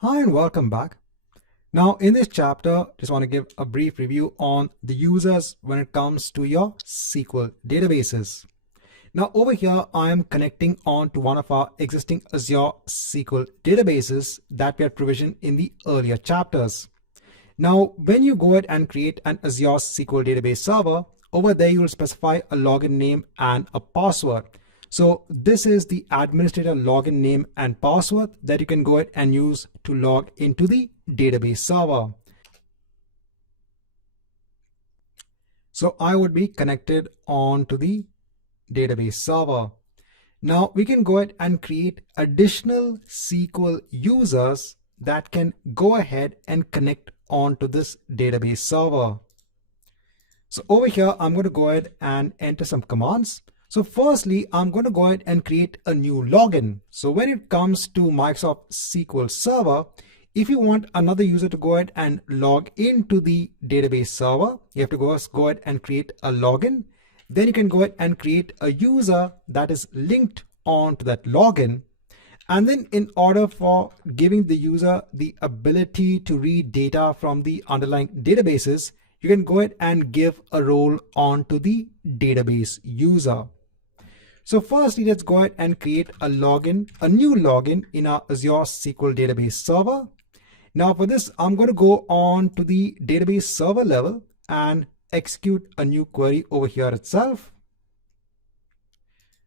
Hi and welcome back. Now in this chapter, just want to give a brief review on the users when it comes to your SQL databases. Now over here, I am connecting on to one of our existing Azure SQL databases that we had provisioned in the earlier chapters. Now, when you go ahead and create an Azure SQL database server, over there you will specify a login name and a password. So this is the administrator login name and password that you can go ahead and use to log into the database server. So I would be connected on to the database server. Now we can go ahead and create additional SQL users that can go ahead and connect onto this database server. So over here, I'm going to go ahead and enter some commands. So firstly, I'm going to go ahead and create a new login. So when it comes to Microsoft SQL Server, if you want another user to go ahead and log into the database server, you have to go ahead and create a login. Then you can go ahead and create a user that is linked on to that login. And then in order for giving the user the ability to read data from the underlying databases, you can go ahead and give a role onto the database user. So firstly, let's go ahead and create a new login in our Azure SQL Database server. Now for this, I'm going to go on to the database server level and execute a new query over here itself.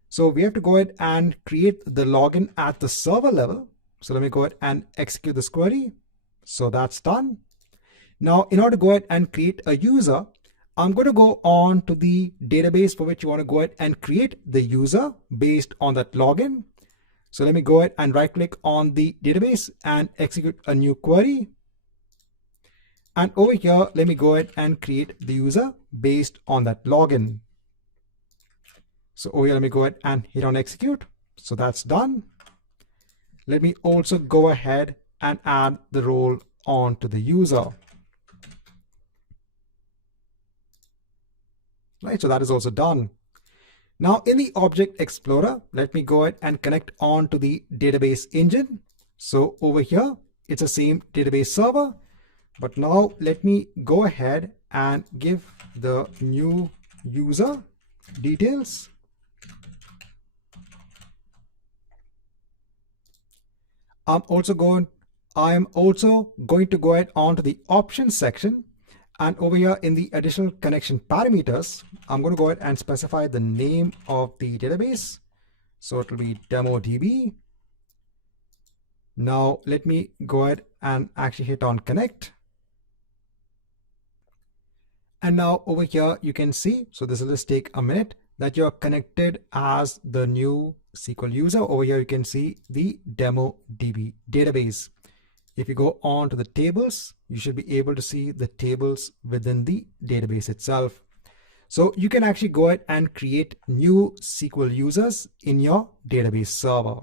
So we have to go ahead and create the login at the server level. So let me go ahead and execute this query. So that's done. Now, in order to go ahead and create a user, I'm going to go on to the database for which you want to go ahead and create the user based on that login. So let me go ahead and right click on the database and execute a new query. And over here, let me go ahead and create the user based on that login. So over here, let me go ahead and hit on execute. So that's done. Let me also go ahead and add the role onto the user. Right, so that is also done. Now in the Object Explorer, let me go ahead and connect on to the database engine. So over here, it's the same database server, but now let me go ahead and give the new user details. I am also going to go ahead onto the options section. And over here in the additional connection parameters, I'm going to go ahead and specify the name of the database. So it will be DemoDB. Now let me go ahead and actually hit on connect. And now over here you can see, so this will just take a minute, that you're connected as the new SQL user. Over here you can see the DemoDB database. If you go on to the tables, you should be able to see the tables within the database itself. So you can actually go ahead and create new SQL users in your database server.